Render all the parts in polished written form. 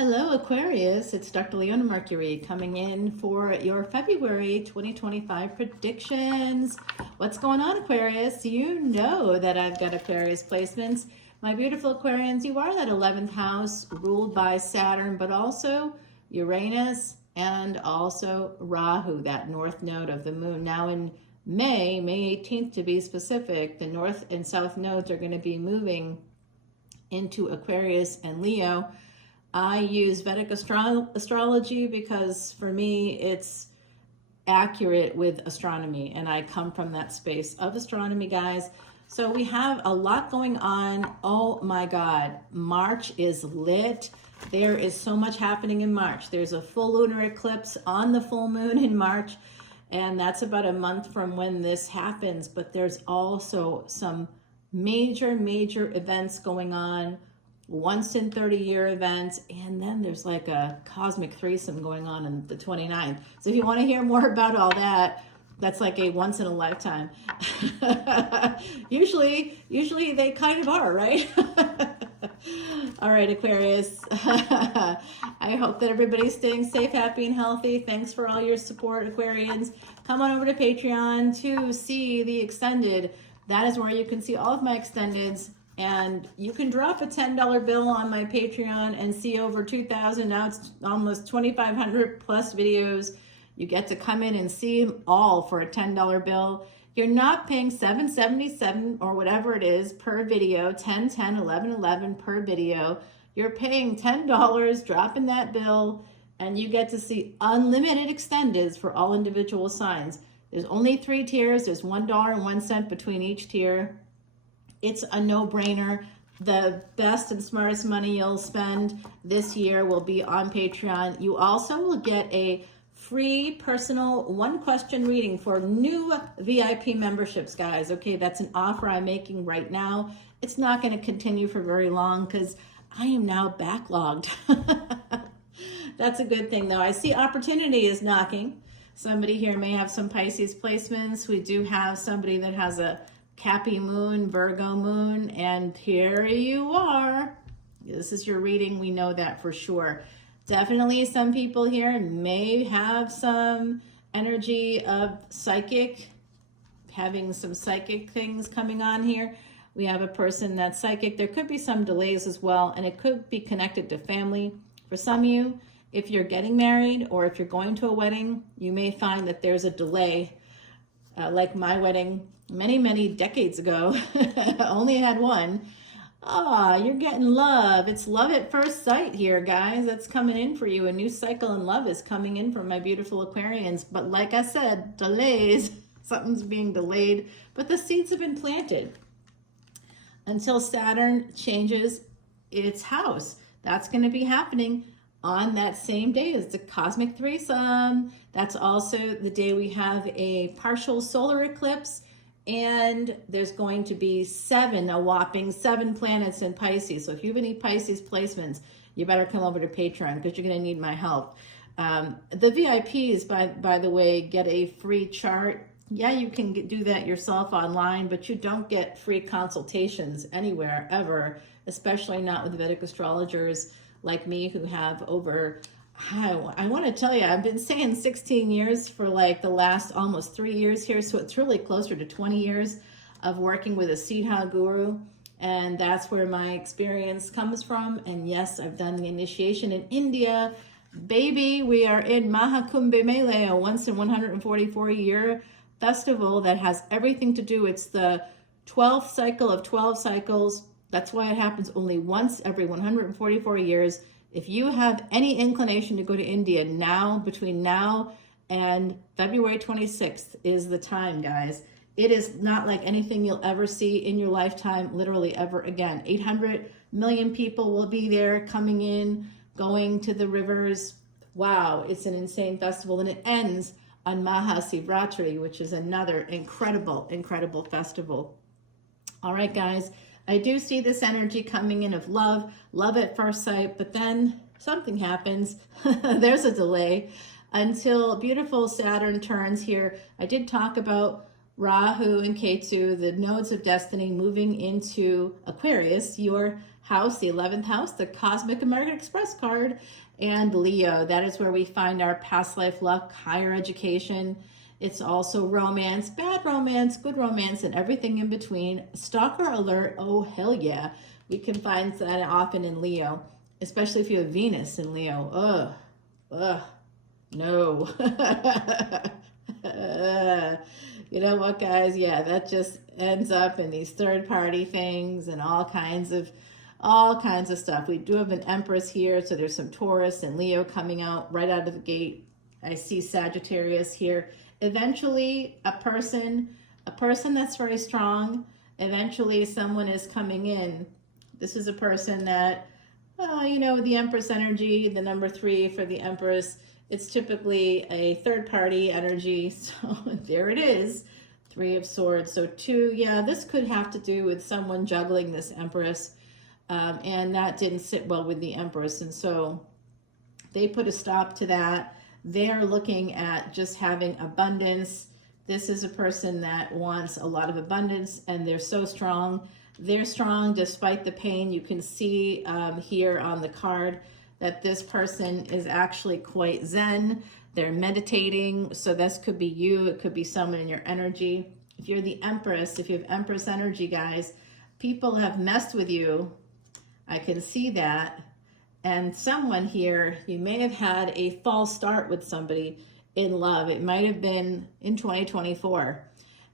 Hello, Aquarius. It's Dr. Leona Mercury coming in for your February 2025 predictions. What's going on, Aquarius? You know that I've got Aquarius placements. My beautiful Aquarians, you are that 11th house ruled by Saturn, but also Uranus and also Rahu, that north node of the moon. Now in May 18th to be specific, the north and south nodes are going to be moving into Aquarius and Leo. I use Vedic astrology because for me it's accurate with astronomy, and I come from that space of astronomy, guys. So we have a lot going on. Oh my God, March is lit. There is so much happening in March. There's a full lunar eclipse on the full moon in March, and that's about a month from when this happens. But there's also some major events going on, once in 30-year events, and then there's like a cosmic threesome going on the 29th. So if you want to hear more about all that, that's like a once in a lifetime. usually they kind of are, right? All right, Aquarius. I hope that everybody's staying safe, happy, and healthy. Thanks for all your support, Aquarians. Come on over to Patreon to see the extended. That is where you can see all of my extendeds. And you can drop a $10 bill on my Patreon and see over 2,000, now it's almost 2,500 plus videos. You get to come in and see them all for a $10 bill. You're not paying $7.77 or whatever it is per video, 10, 10, 11, 11 per video. You're paying $10, dropping that bill, and you get to see unlimited extendeds for all individual signs. There's only 3 tiers. There's $1.01 between each tier. It's a no-brainer. The best and smartest money you'll spend this year will be on Patreon. You also will get a free personal 1-question reading for new VIP memberships, guys. Okay, that's an offer I'm making right now. It's not going to continue for very long because I am now backlogged. That's a good thing, though. I see opportunity is knocking. Somebody here may have some Pisces placements. We do have somebody that has a Cappy moon, Virgo moon, and here you are. This is your reading. We know that for sure. Definitely some people here may have some energy of psychic, having some psychic things coming on here. We have a person that's psychic. There could be some delays as well, and it could be connected to family. For some of you, if you're getting married or if you're going to a wedding, you may find that there's a delay, like my wedding many decades ago. Only had one. You're getting love. It's love at first sight here, guys. That's coming in for you. A new cycle in love is coming in for my beautiful Aquarians. But like I said, delays. Something's being delayed, but the seeds have been planted until Saturn changes its house. That's going to be happening on that same day as the cosmic threesome. That's also the day we have a partial solar eclipse. And there's going to be a whopping 7 planets in Pisces. So if you have any Pisces placements, you better come over to Patreon because you're going to need my help. The VIPs, by the way, get a free chart. Yeah, you can do that yourself online, but you don't get free consultations anywhere, ever, especially not with Vedic astrologers like me who have over... I want to tell you, I've been saying 16 years for like the last almost 3 years here, so it's really closer to 20 years of working with a Siddha guru, and that's where my experience comes from. And yes, I've done the initiation in India. Baby, we are in Mahakumbh Mela, a once in 144 year festival that has everything to do. It's the 12th cycle of 12 cycles. That's why it happens only once every 144 years. If you have any inclination to go to India now, between now and February 26th is the time, guys. It is not like anything you'll ever see in your lifetime, literally ever again. 800 million people will be there coming in, going to the rivers. Wow, it's an insane festival. And it ends on Mahashivratri, which is another incredible festival. All right, guys. I do see this energy coming in of love at first sight, but then something happens. There's a delay until beautiful Saturn turns here. I did talk about Rahu and Ketu, the nodes of destiny, moving into Aquarius, your house, the 11th house, the Cosmic American Express card, and Leo. That is where we find our past life luck, higher education. It's also romance, bad romance, good romance, and everything in between. Stalker alert, oh hell yeah. We can find that often in Leo, especially if you have Venus in Leo. No. You know what, guys? Yeah, that just ends up in these third-party things and all kinds of stuff. We do have an Empress here, so there's some Taurus and Leo coming out right out of the gate. I see Sagittarius here. Eventually, a person that's very strong, eventually someone is coming in. This is a person that, you know, the Empress energy, the number 3 for the Empress, it's typically a third-party energy. So there it is, 3 of Swords. So 2, yeah, this could have to do with someone juggling this Empress, and that didn't sit well with the Empress. And so they put a stop to that. They're looking at just having abundance. This is a person that wants a lot of abundance, and they're so strong. They're strong despite the pain. You can see here on the card that this person is actually quite zen. They're meditating. So this could be you. It could be someone in your energy. If you're the Empress, if you have Empress energy, guys, people have messed with you. I can see that. And someone here, you may have had a false start with somebody in love. It might have been in 2024.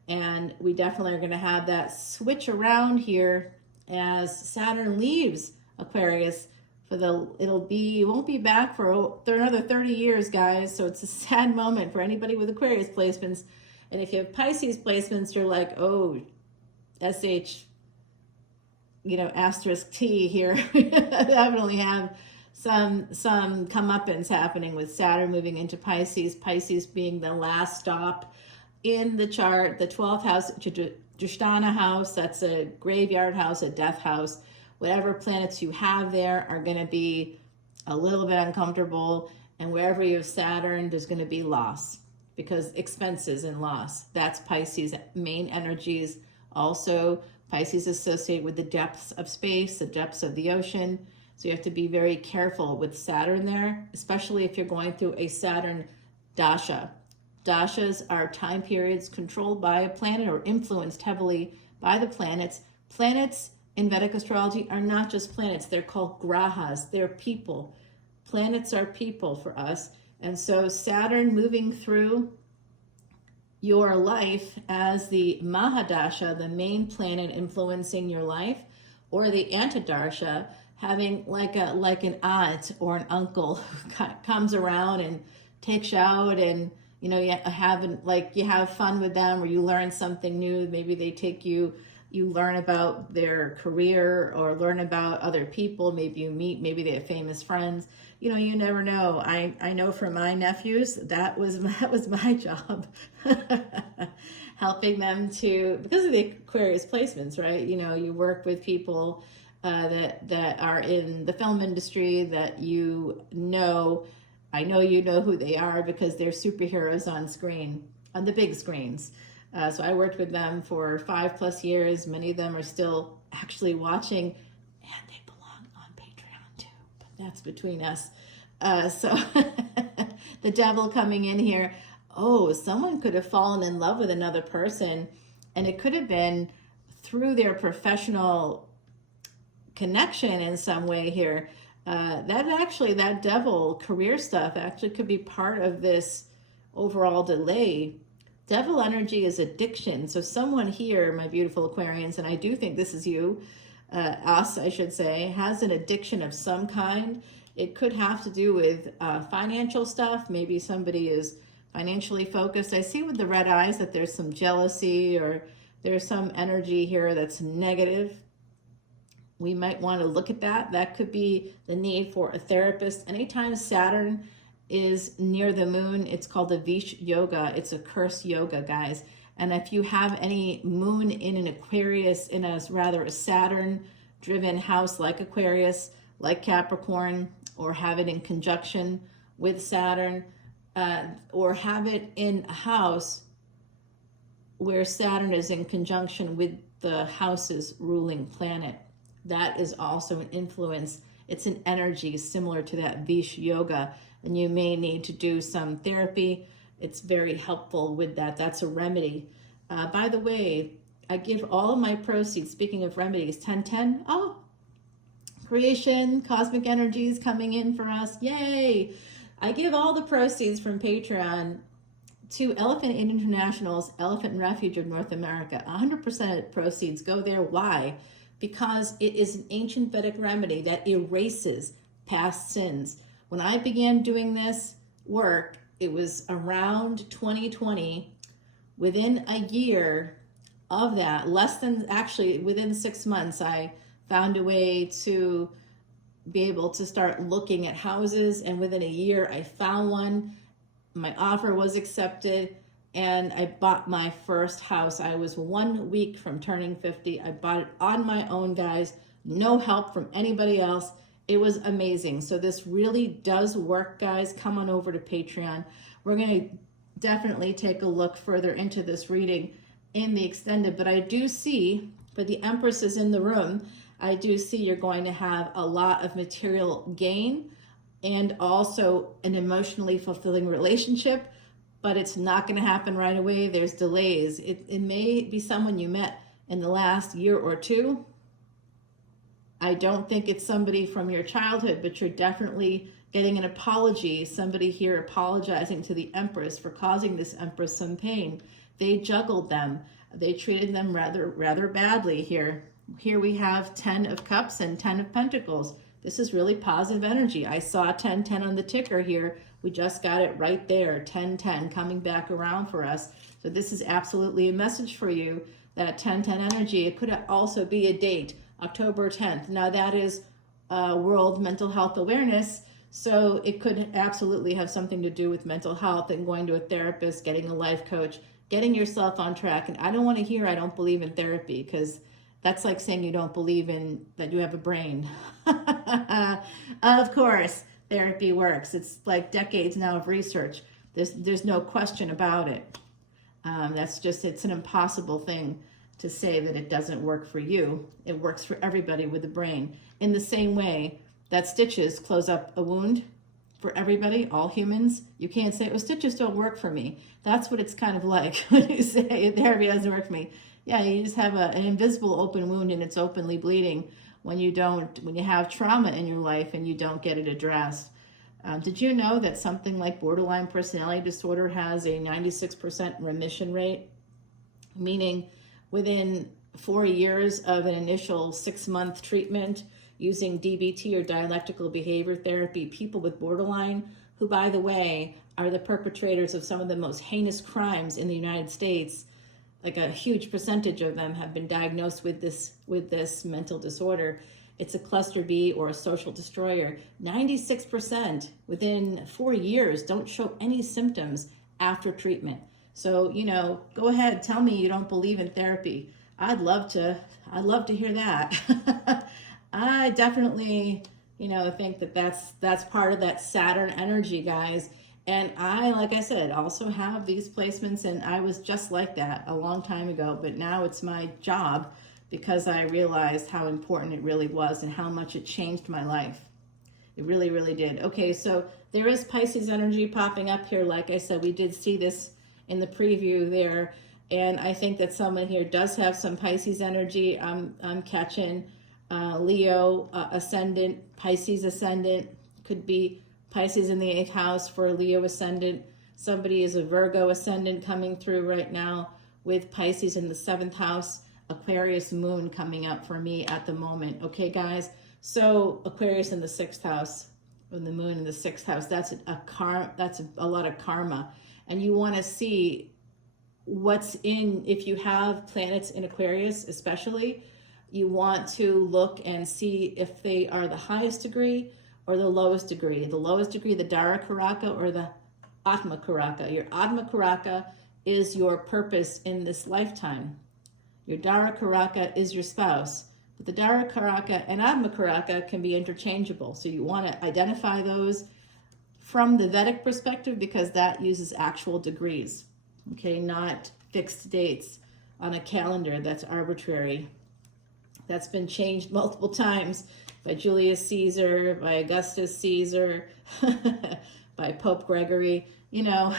And we definitely are going to have that switch around here as Saturn leaves Aquarius. It won't be back for another 30 years, guys. So it's a sad moment for anybody with Aquarius placements. And if you have Pisces placements, you're like, oh, SH, you know, asterisk T here. Definitely have some comeuppance happening with Saturn moving into Pisces. Pisces being the last stop in the chart. The 12th house, Jushtana house, that's a graveyard house, a death house. Whatever planets you have there are going to be a little bit uncomfortable. And wherever you have Saturn, there's going to be loss, because expenses and loss. That's Pisces' main energies. Also, Pisces associated with the depths of space, the depths of the ocean. So you have to be very careful with Saturn there, especially if you're going through a Saturn dasha. Dashas are time periods controlled by a planet or influenced heavily by the planets. Planets in Vedic astrology are not just planets. They're called grahas. They're people. Planets are people for us. And so Saturn moving through your life as the Mahadasha, the main planet influencing your life, or the Antidarsha, having like an aunt or an uncle who comes around and takes you out, and you know, you have fun with them, or you learn something new. Maybe they take you learn about their career or learn about other people. Maybe you meet, maybe they have famous friends. You know, you never know. I know for my nephews, that was my job. Helping them because of the Aquarius placements, right? You know, you work with people that are in the film industry that you know. I know you know who they are because they're superheroes on screen, on the big screens. So I worked with them for 5+ years. Many of them are still actually watching, and they belong on Patreon too, but that's between us. So the devil coming in here. Oh, someone could have fallen in love with another person, and it could have been through their professional connection in some way here. That devil career stuff actually could be part of this overall delay. Devil energy is addiction. So someone here, my beautiful Aquarians, and I do think this is you, us, I should say, has an addiction of some kind. It could have to do with financial stuff. Maybe somebody is financially focused. I see with the red eyes that there's some jealousy, or there's some energy here that's negative. We might want to look at that. That could be the need for a therapist. Anytime Saturn is near the moon, it's called a Vish yoga. It's a curse yoga, guys. And if you have any moon in an Aquarius, in a Saturn driven house like Aquarius, like Capricorn, or have it in conjunction with Saturn, or have it in a house where Saturn is in conjunction with the house's ruling planet, that is also an influence. It's an energy similar to that Vish yoga, and you may need to do some therapy. It's very helpful with that. That's a remedy. By the way, I give all of my proceeds, speaking of remedies, 1010. Oh, creation, cosmic energies coming in for us. Yay! I give all the proceeds from Patreon to Elephant International's Elephant Refuge of North America. 100% of proceeds go there. Why? Because it is an ancient Vedic remedy that erases past sins. When I began doing this work, it was around 2020. Within a year of that, less than, actually within 6 months, I found a way to be able to start looking at houses, and within a year I found one. My offer was accepted, and I bought my first house. I was 1 week from turning 50. I bought it on my own, guys. No help from anybody else. It was amazing. So this really does work, guys. Come on over to Patreon. We're going to definitely take a look further into this reading in the extended, but I do see, for the Empresses in the room, I do see you're going to have a lot of material gain and also an emotionally fulfilling relationship, but it's not going to happen right away. There's delays. It may be someone you met in the last year or two. I don't think it's somebody from your childhood, but you're definitely getting an apology. Somebody here apologizing to the Empress for causing this Empress some pain. They juggled them. They treated them rather badly here. Here we have 10 of Cups and 10 of Pentacles. This is really positive energy. I saw 1010 on the ticker here. We just got it right there, 1010 coming back around for us. So this is absolutely a message for you, that 1010 energy. It could also be a date, October 10th. Now that is World Mental Health Awareness, so it could absolutely have something to do with mental health and going to a therapist, getting a life coach, getting yourself on track. And I don't want to hear I don't believe in therapy, because that's like saying you don't believe in that you have a brain. Of course, therapy works. It's like decades now of research. There's no question about it. That's just, it's an impossible thing to say that it doesn't work for you. It works for everybody with a brain. In the same way that stitches close up a wound for everybody, all humans, you can't say, oh, stitches don't work for me. That's what it's kind of like when you say therapy doesn't work for me. Yeah, you just have an invisible open wound and it's openly bleeding when you have trauma in your life and you don't get it addressed. Did you know that something like borderline personality disorder has a 96% remission rate? Meaning within 4 years of an initial 6-month treatment using DBT or dialectical behavior therapy, people with borderline, who, by the way, are the perpetrators of some of the most heinous crimes in the United States, like a huge percentage of them have been diagnosed with this mental disorder. It's a cluster B or a social destroyer. 96% within 4 years don't show any symptoms after treatment. So, go ahead, tell me you don't believe in therapy. I'd love to hear that. I definitely, think that that's part of that Saturn energy, guys. And I, like I said, also have these placements, and I was just like that a long time ago, but now it's my job because I realized how important it really was and how much it changed my life. It really, really did. Okay, so there is Pisces energy popping up here. Like I said, we did see this in the preview there, and I think that someone here does have some Pisces energy. I'm catching Leo ascendant, Pisces ascendant, could be Pisces in the 8th house for Leo ascendant. Somebody is a Virgo ascendant coming through right now with Pisces in the 7th house. Aquarius moon coming up for me at the moment. Okay, guys. So Aquarius in the 6th house, when the moon in the 6th house, that's a lot of karma. And you want to see what's in, if you have planets in Aquarius especially, you want to look and see if they are the highest degree or the lowest degree. The lowest degree, the Dara Karaka or the Atma Karaka. Your Atma Karaka is your purpose in this lifetime. Your Dara Karaka is your spouse. But the Dara Karaka and Atma Karaka can be interchangeable. So you want to identify those from the Vedic perspective, because that uses actual degrees, okay, not fixed dates on a calendar that's arbitrary. that's been changed multiple times by Julius Caesar, by Augustus Caesar, by Pope Gregory, you know.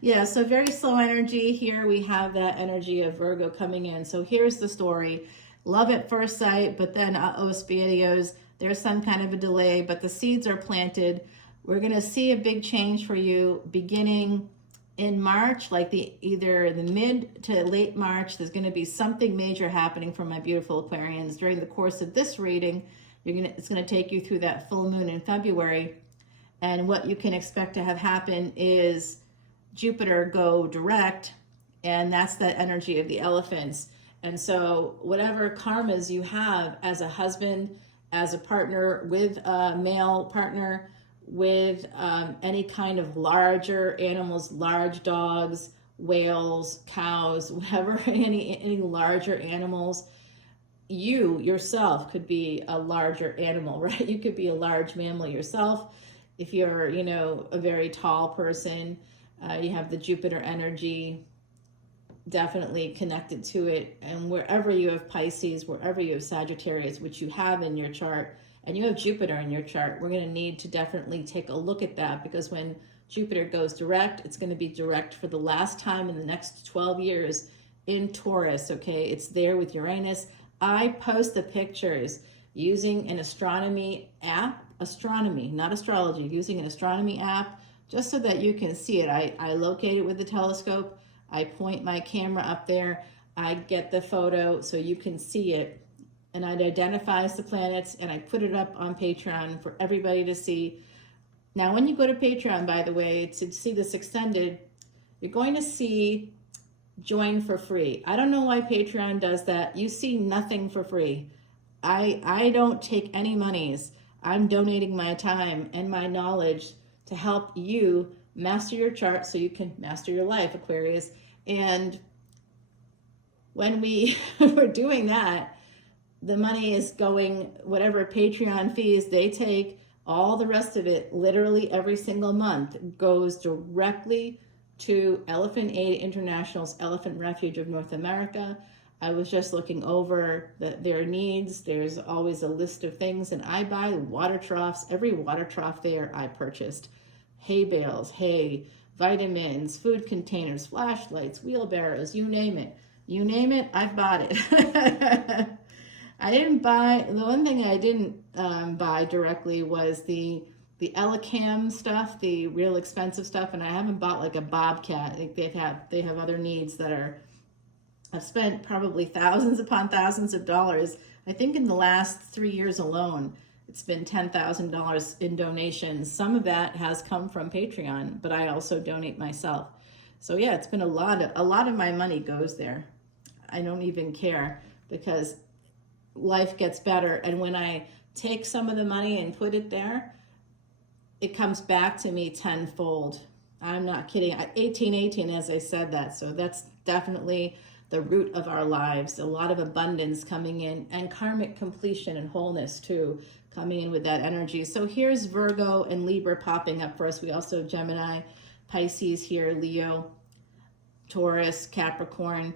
Yeah, so very slow energy. Here we have that energy of Virgo coming in. So here's the story. Love at first sight, but then, spaghettios, there's some kind of a delay, but the seeds are planted. We're going to see a big change for you beginning in March, like either the mid to late March. There's going to be something major happening for my beautiful Aquarians. During the course of this reading, it's going to take you through that full moon in February. And what you can expect to have happen is Jupiter go direct, and that's that energy of the elephants. And so whatever karmas you have as a husband, as a partner, with a male partner, with any kind of larger animals, large dogs, whales, cows, whatever, any larger animals, you yourself could be a larger animal, right? You could be a large mammal yourself. If you're, a very tall person, you have the Jupiter energy definitely connected to it. And wherever you have Pisces, wherever you have Sagittarius, which you have in your chart, and you have Jupiter in your chart, we're going to need to definitely take a look at that, because when Jupiter goes direct, it's going to be direct for the last time in the next 12 years in Taurus, okay? It's there with Uranus. I post the pictures using an astronomy app, not astrology, using an astronomy app, just so that you can see it. I locate it with the telescope. I point my camera up there. I get the photo so you can see it. And it identifies the planets, and I put it up on Patreon for everybody to see. Now, when you go to Patreon, by the way, to see this extended, you're going to see join for free. I don't know why Patreon does that. You see nothing for free. I don't take any monies. I'm donating my time and my knowledge to help you master your chart so you can master your life, Aquarius. And when we were doing that, the money is going, whatever Patreon fees they take, all the rest of it, literally every single month, goes directly to Elephant Aid International's Elephant Refuge of North America. I was just looking over their needs. There's always a list of things, and I buy water troughs. Every water trough there I purchased. Hay bales, hay, vitamins, food containers, flashlights, wheelbarrows, you name it. You name it, I've bought it. I didn't buy, the one thing I didn't buy directly was the Elecam stuff, the real expensive stuff, and I haven't bought like a Bobcat. I think they have other needs that are, I've spent probably thousands upon thousands of dollars. I think in the last 3 years alone, it's been $10,000 in donations. Some of that has come from Patreon, but I also donate myself. So yeah, it's been a lot of my money goes there. I don't even care, because life gets better. And when I take some of the money and put it there, it comes back to me tenfold. I'm not kidding. 1818, as I said that. So that's definitely the root of our lives. A lot of abundance coming in, and karmic completion and wholeness too, coming in with that energy. So here's Virgo and Libra popping up for us. We also have Gemini, Pisces here, Leo, Taurus, Capricorn.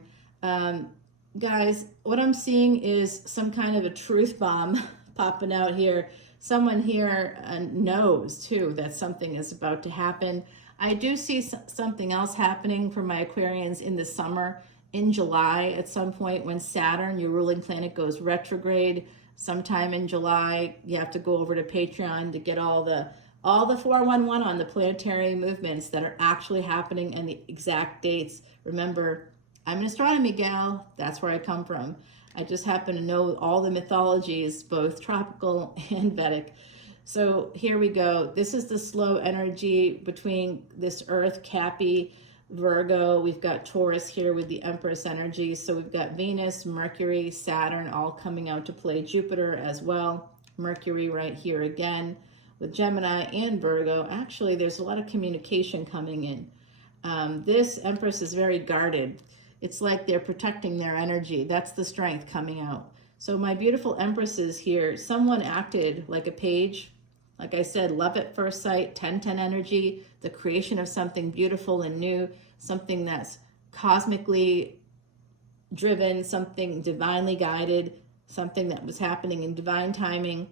Guys, what I'm seeing is some kind of a truth bomb popping out here. Someone here knows too that something is about to happen. I do see something else happening for my Aquarians in the summer, in July at some point, when Saturn, your ruling planet, goes retrograde. Sometime in July, you have to go over to Patreon to get all the 411 on the planetary movements that are actually happening and the exact dates. Remember, I'm an astronomy gal. That's where I come from. I just happen to know all the mythologies, both tropical and Vedic. So here we go. This is the slow energy between this Earth, Cappy, Virgo. We've got Taurus here with the Empress energy. So we've got Venus, Mercury, Saturn all coming out to play, Jupiter as well. Mercury right here again with Gemini and Virgo. Actually, there's a lot of communication coming in. This Empress is very guarded. It's like they're protecting their energy. That's the strength coming out. So my beautiful Empresses here, someone acted like a page. Like I said, love at first sight, 10-10 energy, the creation of something beautiful and new, something that's cosmically driven, something divinely guided, something that was happening in divine timing,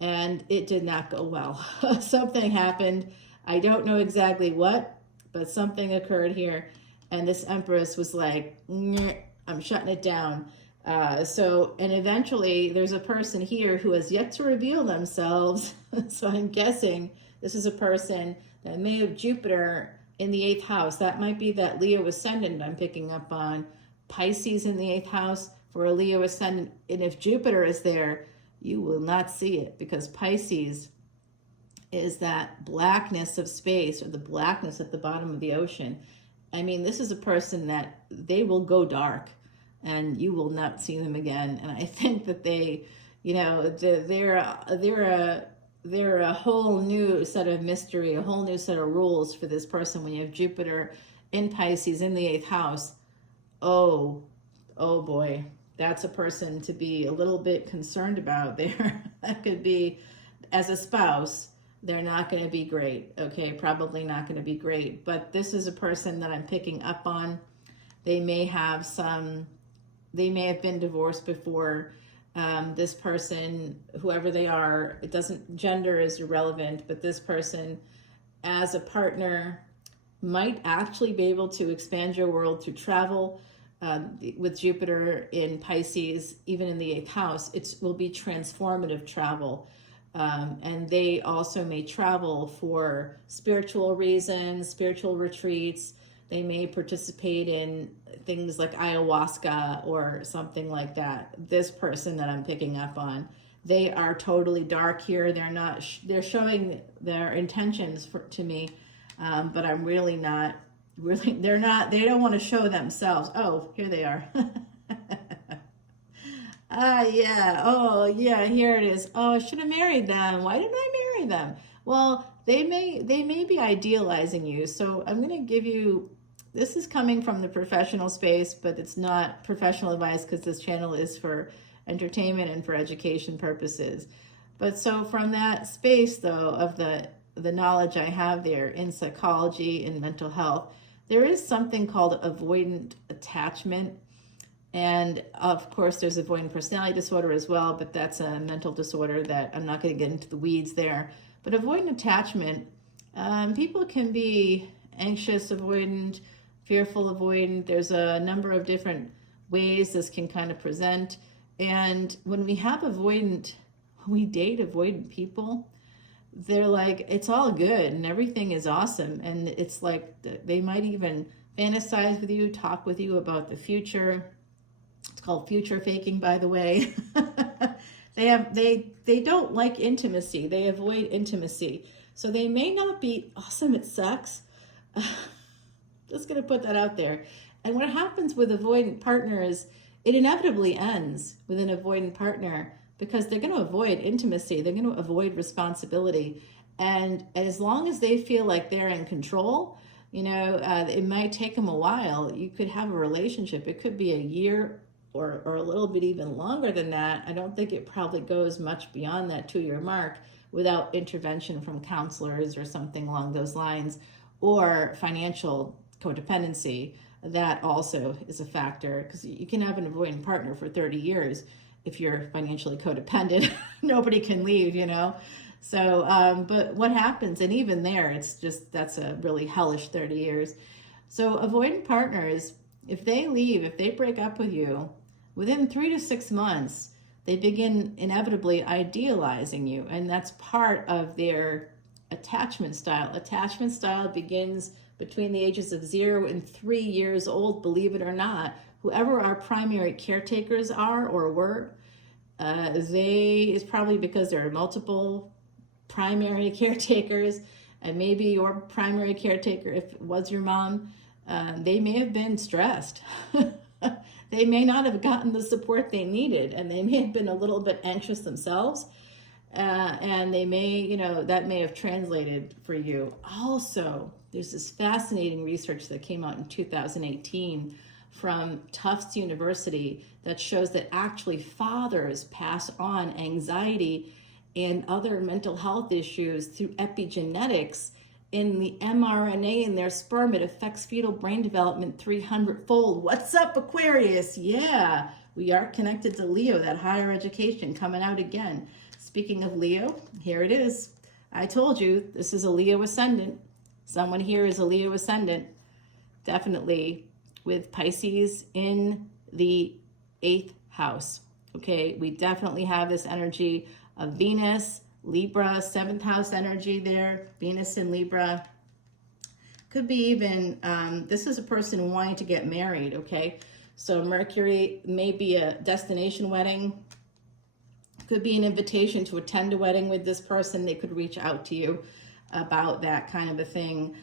and it did not go well. Something happened. I don't know exactly what, but something occurred here, and this Empress was like, I'm shutting it down. And eventually there's a person here who has yet to reveal themselves. So I'm guessing this is a person that may have Jupiter in the 8th house. That might be that Leo Ascendant I'm picking up on. Pisces in the 8th house for a Leo Ascendant. And if Jupiter is there, you will not see it, because Pisces is that blackness of space, or the blackness at the bottom of the ocean. I mean, this is a person that they will go dark and you will not see them again. And I think that they, you know, they're a whole new set of mystery, a whole new set of rules for this person when you have Jupiter in Pisces in the 8th house. Oh boy, that's a person to be a little bit concerned about there. That could be, as a spouse, they're not going to be great. Okay, probably not going to be great. But this is a person that I'm picking up on. They may have been divorced before. This person, whoever they are, gender is irrelevant, but this person as a partner might actually be able to expand your world through travel. With Jupiter in Pisces, even in the 8th house, it will be transformative travel. And they also may travel for spiritual reasons, spiritual retreats. They may participate in things like ayahuasca or something like that. This person that I'm picking up on, they are totally dark here. They're showing their intentions to me, but I'm really not. Really, they don't want to show themselves. Oh, here they are. Yeah. Oh, yeah, here it is. Oh, I should have married them. Why didn't I marry them? Well, they may be idealizing you. So I'm going to give you, this is coming from the professional space, but it's not professional advice because this channel is for entertainment and for education purposes. But so from that space, though, of the knowledge I have there in psychology and mental health, there is something called avoidant attachment. And of course, there's avoidant personality disorder as well, but that's a mental disorder that I'm not going to get into the weeds there. But avoidant attachment, people can be anxious avoidant, fearful avoidant. There's a number of different ways this can kind of present. And when we have avoidant, when we date avoidant people, they're like, it's all good and everything is awesome. And it's like they might even fantasize with you, talk with you about the future. It's called future faking, by the way. They don't like intimacy. They avoid intimacy. So they may not be awesome at sex. Just going to put that out there. And what happens with avoidant partners, it inevitably ends with an avoidant partner, because they're going to avoid intimacy. They're going to avoid responsibility. And as long as they feel like they're in control, you know, it might take them a while. You could have a relationship. It could be a year or a little bit even longer than that. I don't think it probably goes much beyond that 2-year mark without intervention from counselors or something along those lines, or financial codependency. That also is a factor, because you can have an avoidant partner for 30 years. If you're financially codependent, nobody can leave, you know? So, but what happens, and even there, it's just, that's a really hellish 30 years. So avoidant partners, if they leave, if they break up with you, within 3 to 6 months, they begin inevitably idealizing you. And that's part of their attachment style. Attachment style begins between the ages of 0 and 3 years old, believe it or not. Whoever our primary caretakers are or were, it's probably because there are multiple primary caretakers, and maybe your primary caretaker, if it was your mom, they may have been stressed. They may not have gotten the support they needed, and they may have been a little bit anxious themselves, and they may, you know, that may have translated for you. Also, there's this fascinating research that came out in 2018 from Tufts University that shows that actually fathers pass on anxiety and other mental health issues through epigenetics in the mRNA in their sperm. It affects fetal brain development 300-fold. What's up, Aquarius? Yeah, we are connected to Leo, that higher education coming out again. Speaking of Leo, here it is. I told you, this is a Leo ascendant. Someone here is a Leo ascendant. Definitely with Pisces in the 8th house. Okay, we definitely have this energy of Venus, Libra, 7th house energy there. Venus in Libra. Could be even, this is a person wanting to get married, okay? So Mercury may be a destination wedding. Could be an invitation to attend a wedding with this person. They could reach out to you about that kind of a thing.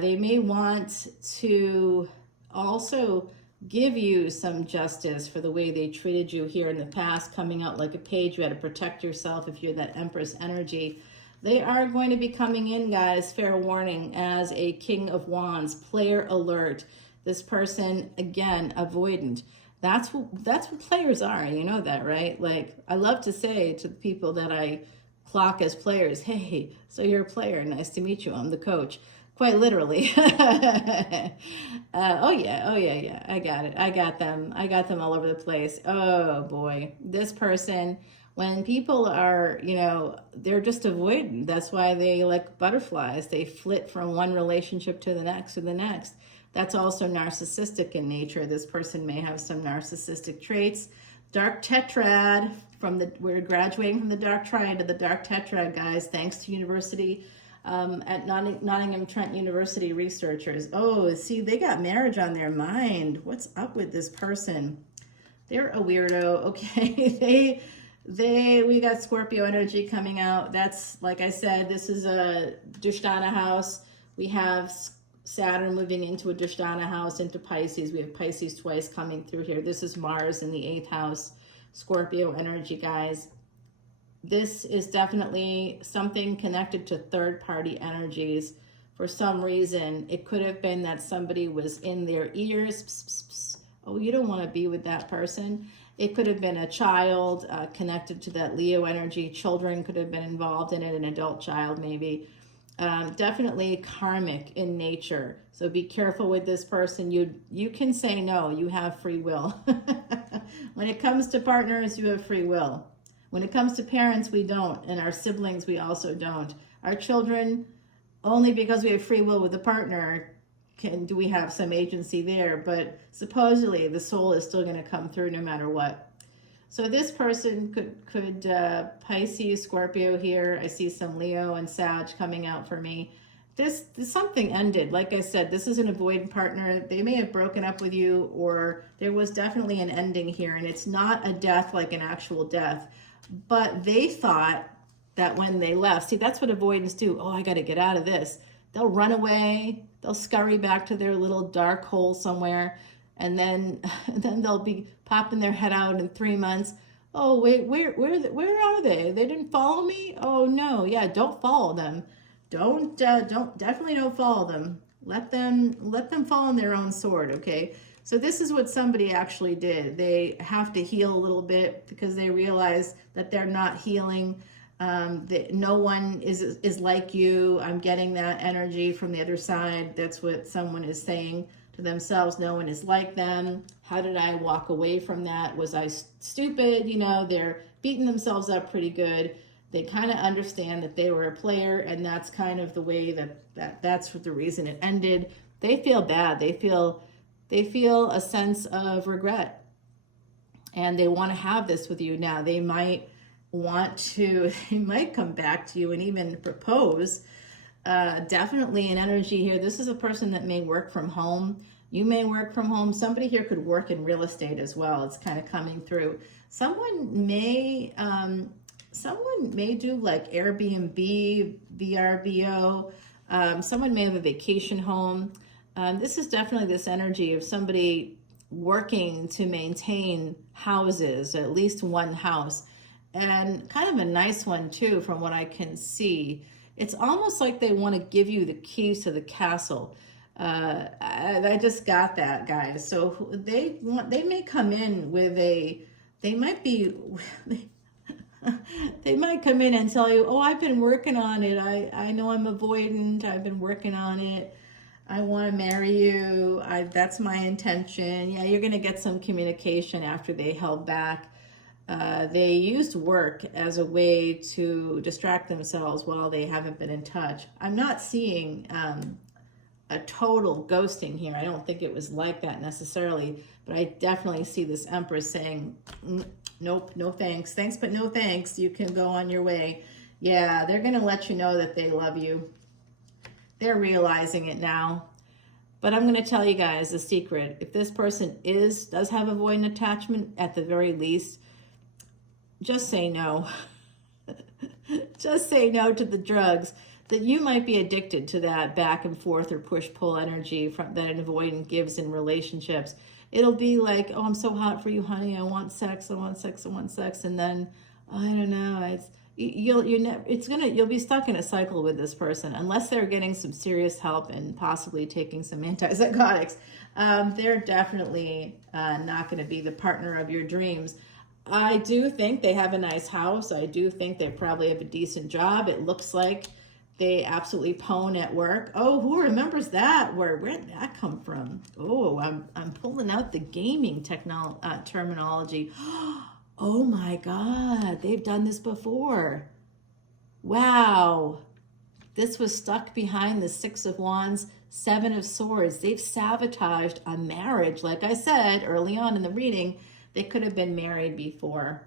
They may want to also give you some justice for the way they treated you here in the past, coming out like a page. You had to protect yourself if you're that Empress energy. They are going to be coming in, guys, fair warning, as a King of Wands, player alert. This person, again, avoidant. That's what players are. You know that, right? Like, I love to say to the people that I clock as players, hey, so you're a player. Nice to meet you. I'm the coach. Quite literally. Oh yeah. I got it. I got them all over the place. Oh boy. This person, when people are, you know, they're just avoidant. That's why they like butterflies. They flit from one relationship to the next to the next. That's also narcissistic in nature. This person may have some narcissistic traits. Dark tetrad, we're graduating from the dark triad to the dark tetrad, guys, thanks to university. At Nottingham Trent University researchers. Oh, see, they got marriage on their mind. What's up with this person? They're a weirdo. Okay, we got Scorpio energy coming out. That's, like I said, this is a Drishtana house. We have Saturn moving into a Drishtana house, into Pisces. We have Pisces twice coming through here. This is Mars in the 8th house. Scorpio energy, guys. This is definitely something connected to third-party energies. For some reason, it could have been that somebody was in their ears. Pss, pss, pss. Oh, you don't want to be with that person. It could have been a child connected to that Leo energy. Children could have been involved in it, an adult child maybe. Definitely karmic in nature. So be careful with this person. You can say no. You have free will. When it comes to partners, you have free will. When it comes to parents, we don't, and our siblings, we also don't. Our children, only because we have free will with a partner, do we have some agency there, but supposedly the soul is still going to come through no matter what. So this person could Pisces, Scorpio here. I see some Leo and Sag coming out for me. This something ended. Like I said, this is an avoidant partner. They may have broken up with you, or there was definitely an ending here, and it's not a death like an actual death. But they thought that when they left, see, that's what avoidants do. Oh, I got to get out of this. They'll run away. They'll scurry back to their little dark hole somewhere. And then they'll be popping their head out in 3 months. Oh, wait, where are they? They didn't follow me? Oh, no. Yeah, don't follow them. Definitely don't follow them. Let them fall on their own sword, okay? So this is what somebody actually did. They have to heal a little bit because they realize that they're not healing. That no one is like you. I'm getting that energy from the other side. That's what someone is saying to themselves. No one is like them. How did I walk away from that? Was I stupid? You know, they're beating themselves up pretty good. They kind of understand that they were a player, and that's kind of the way that's the reason it ended. They feel bad. They feel a sense of regret, and they want to have this with you now. They might come back to you and even propose. Definitely an energy here. This is a person that may work from home. You may work from home. Somebody here could work in real estate as well. It's kind of coming through. Someone may do like Airbnb, VRBO. Someone may have a vacation home. This is definitely this energy of somebody working to maintain houses, at least one house, and kind of a nice one too, from what I can see. It's almost like they want to give you the keys to the castle. I just got that, guys. So they may come in with they might be They might come in and tell you, oh, I've been working on it. I know I'm avoidant. I've been working on it. I want to marry you. That's my intention. Yeah, you're going to get some communication after they held back. They used work as a way to distract themselves while they haven't been in touch. I'm not seeing a total ghosting here. I don't think it was like that necessarily, but I definitely see this Empress saying, nope, no thanks. Thanks, but no thanks. You can go on your way. Yeah, they're going to let you know that they love you. They're realizing it now. But I'm going to tell you guys a secret. If this person does have avoidant attachment, at the very least, just say no. Just say no to the drugs. That you might be addicted to that back and forth or push-pull energy that an avoidant gives in relationships. It'll be like, oh, I'm so hot for you, honey. I want sex. I want sex. I want sex. And then, I don't know. You'll be stuck in a cycle with this person unless they're getting some serious help and possibly taking some antipsychotics. They're definitely not going to be the partner of your dreams. I do think they have a nice house. I do think they probably have a decent job. It looks like they absolutely pwn at work. Oh, who remembers that? Where did that come from? Oh, I'm pulling out the gaming terminology. Oh my God, they've done this before. Wow. This was stuck behind the Six of Wands, Seven of Swords. They've sabotaged a marriage. Like I said early on in the reading, they could have been married before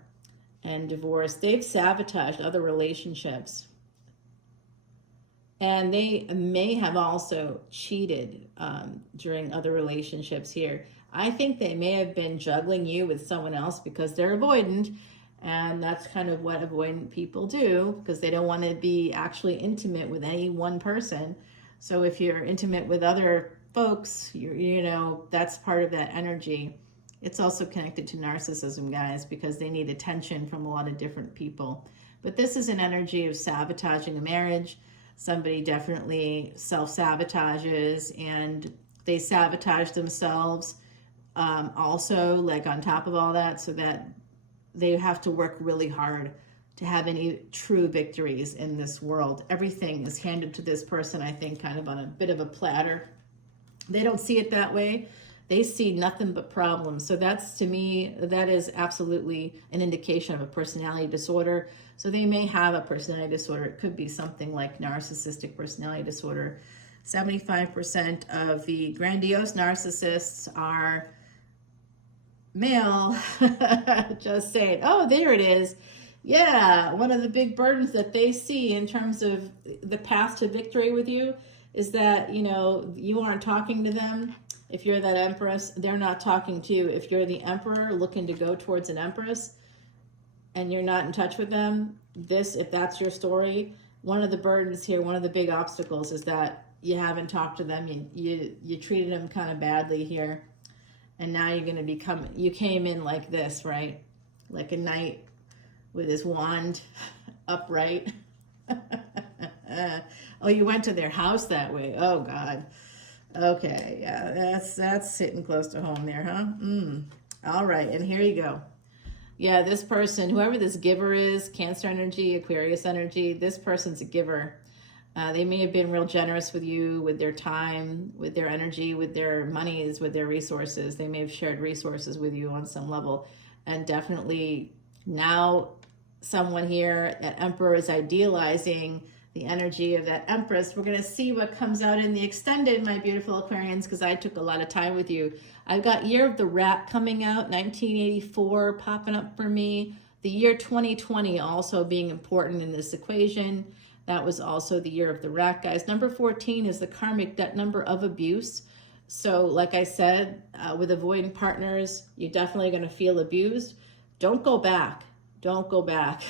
and divorced. They've sabotaged other relationships. And they may have also cheated during other relationships here. I think they may have been juggling you with someone else because they're avoidant. And that's kind of what avoidant people do because they don't want to be actually intimate with any one person. So if you're intimate with other folks, that's part of that energy. It's also connected to narcissism, guys, because they need attention from a lot of different people. But this is an energy of sabotaging a marriage. Somebody definitely self-sabotages and they sabotage themselves also, like on top of all that, so that they have to work really hard to have any true victories in this world. Everything is handed to this person, I think, kind of on a bit of a platter. They don't see it that way. They see nothing but problems. So that's, to me, that is absolutely an indication of a personality disorder. So they may have a personality disorder. It could be something like narcissistic personality disorder. 75% of the grandiose narcissists are male. Just saying. Oh, there it is. Yeah, one of the big burdens that they see in terms of the path to victory with you is that, you aren't talking to them. If you're that Empress, they're not talking to you. If you're the Emperor looking to go towards an Empress and you're not in touch with them, if that's your story, one of the burdens here, one of the big obstacles is that you haven't talked to them. You treated them kind of badly here. And now you're going to you came in like this, right? Like a knight with his wand upright. Oh, you went to their house that way. Oh, God. Okay, yeah, that's sitting close to home there, huh? All right, and here you go. Yeah, this person, whoever this giver is, Cancer energy, Aquarius energy, this person's a giver. They may have been real generous with you, with their time, with their energy, with their monies, with their resources. They may have shared resources with you on some level. And definitely now someone here, that Emperor, is idealizing the energy of that Empress. We're going to see what comes out in the extended, my beautiful Aquarians, because I took a lot of time with you. I've got Year of the Rat coming out, 1984 popping up for me. The year 2020 also being important in this equation. That was also the year of the rat, guys. Number 14 is the karmic debt number of abuse. So like I said, with avoidant partners, you're definitely going to feel abused. Don't go back. Don't go back.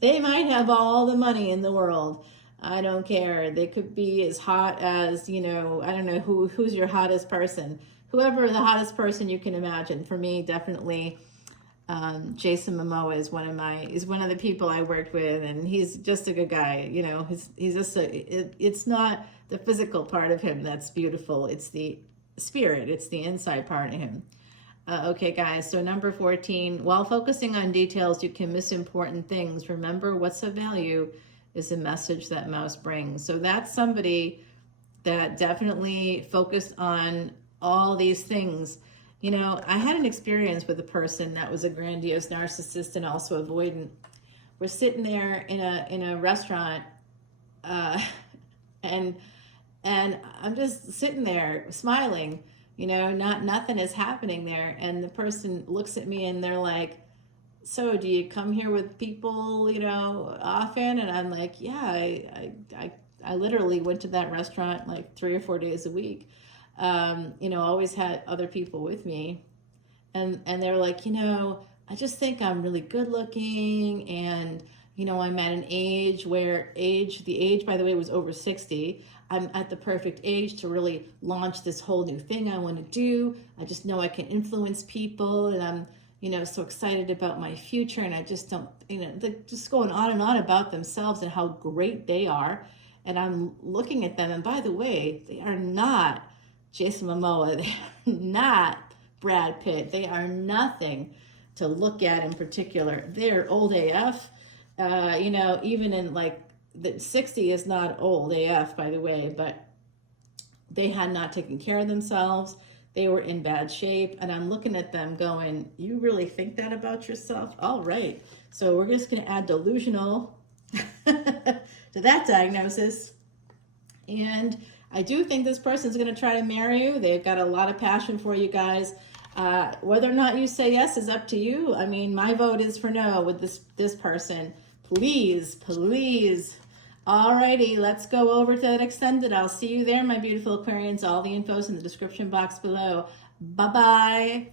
They might have all the money in the world. I don't care. They could be as hot as, I don't know who's your hottest person. Whoever the hottest person you can imagine. For me, definitely Jason Momoa is one of the people I worked with, and he's just a good guy. He's just it's not the physical part of him that's beautiful. It's the spirit. It's the inside part of him. Okay, guys, so number 14, while focusing on details, you can miss important things. Remember, what's of value is the message that mouse brings. So that's somebody that definitely focused on all these things. You know, I had an experience with a person that was a grandiose narcissist and also avoidant. We're sitting there in a restaurant, and I'm just sitting there smiling. You know, nothing is happening there, and the person looks at me and they're like, "So, do you come here with people, you know, often?" And I'm like, "Yeah, I literally went to that restaurant like 3 or 4 days a week. You know, always had other people with me." And they were like, "You know, I just think I'm really good looking, and you know, I'm at an age where the age, by the way, was over 60. I'm at the perfect age to really launch this whole new thing I want to do. I just know I can influence people, and I'm, you know, so excited about my future. And I just don't, you know, they're just going on and on about themselves and how great they are." And I'm looking at them, and by the way, they are not Jason Momoa. They are not Brad Pitt. They are nothing to look at in particular. They're old AF. You know, even in like, the 60 is not old AF, by the way, but they had not taken care of themselves. They were in bad shape, and I'm looking at them going, "You really think that about yourself? All right." So we're just going to add delusional to that diagnosis. And I do think this person's going to try to marry you. They've got a lot of passion for you guys. Whether or not you say yes is up to you. I mean, my vote is for no with this person. Please, please. Alrighty, let's go over to that extended. I'll see you there, my beautiful Aquarians. All the info's in the description box below. Bye-bye.